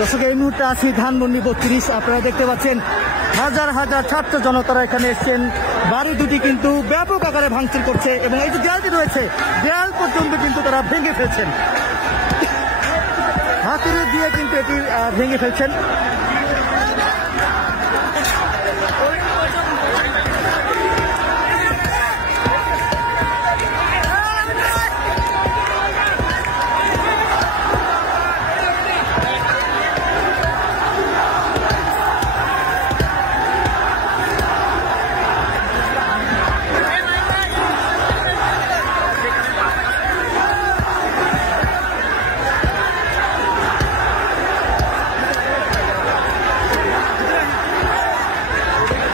দর্শক এই মুহূর্তে আছি ধানমন্ডি 32। আপনারা দেখতে পাচ্ছেন হাজার হাজার ছাত্র জনতারা এখানে এসছেন। বাড়ি দুটি কিন্তু ব্যাপক আকারে ভাঙচুর করছে এবং এই যে দেয়ালটি রয়েছে দেয়াল পর্যন্ত কিন্তু তারা ভেঙে ফেলছেন, হাতুড়ি দিয়ে কিন্তু এটি ভেঙে ফেলছেন।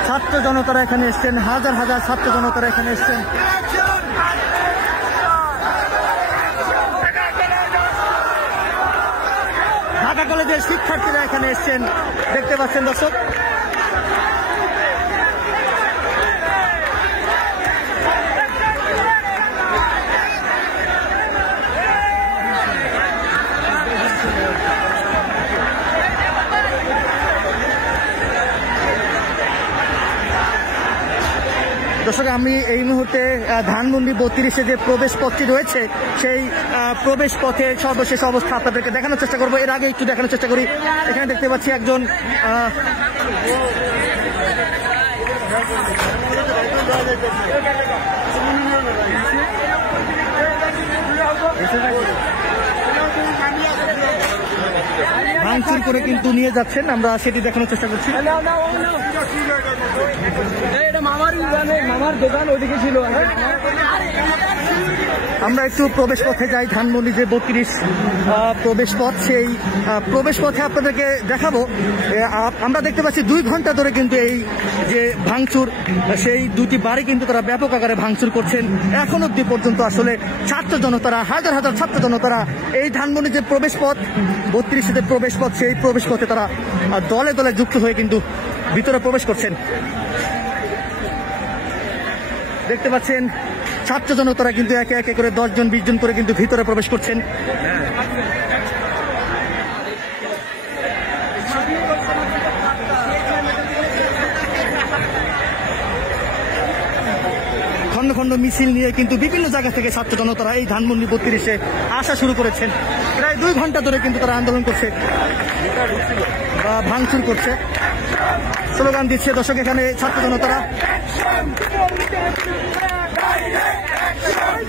ছাত্র জনতারা এখানে এসছেন, হাজার হাজার ছাত্র জনতারা এখানে এসছেন। ঢাকা কলেজের শিক্ষার্থীরা এখানে এসছেন, দেখতে পাচ্ছেন দর্শক। দর্শক আমি এই মুহূর্তে ধানমন্ডি 32-এ যে প্রবেশ পথটি রয়েছে সেই প্রবেশ পথে সর্বশেষ অবস্থা আপনাদেরকে দেখানোর চেষ্টা করবো। এর আগে একটু দেখানোর চেষ্টা করি। এখানে দেখতে পাচ্ছি একজন ভাঙচুর করে কিন্তু নিয়ে যাচ্ছেন, আমরা সেটি দেখানোর চেষ্টা করছি। মামার দোকান ওদিকে ছিল। আমরা একটু প্রবেশ পথে যাই, ধানমন্ডি যে 32 প্রবেশ পথ, সেই প্রবেশ পথে আপনাদেরকে দেখাবো। আমরা দেখতে পাচ্ছি 2 ঘন্টা ধরে কিন্তু এই যে ভাঙচুর, সেই দুটি বাড়ি কিন্তু তারা ব্যাপক আকারে ভাঙচুর করছেন। এখন অব্দি পর্যন্ত আসলে ছাত্র জনতারা, হাজার হাজার ছাত্র জনতারা এই ধানমন্ডি যে প্রবেশ পথ 32 যে প্রবেশ পথ, সেই প্রবেশ পথে তারা দলে দলে যুক্ত হয়ে কিন্তু ভিতরে প্রবেশ করছেন। দেখতে পাচ্ছেন ছাত্র জনতারা কিন্তু একে একে করে 10 জন 20 জন করে কিন্তু ভিতরে প্রবেশ করছেন। খন্ড খন্ড মিছিল নিয়ে কিন্তু বিভিন্ন জায়গা থেকে ছাত্র জনতারা এই ধানমন্ডি 32-এ আসা শুরু করেছেন। প্রায় 2 ঘন্টা ধরে কিন্তু তারা আন্দোলন করছে বা ভাঙচুর করছে, স্লোগান দিচ্ছে। দর্শক এখানে ছাত্র জনতারা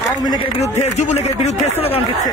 আওয়ামী লীগের বিরুদ্ধে, যুবলীগের বিরুদ্ধে স্লোগান দিচ্ছে।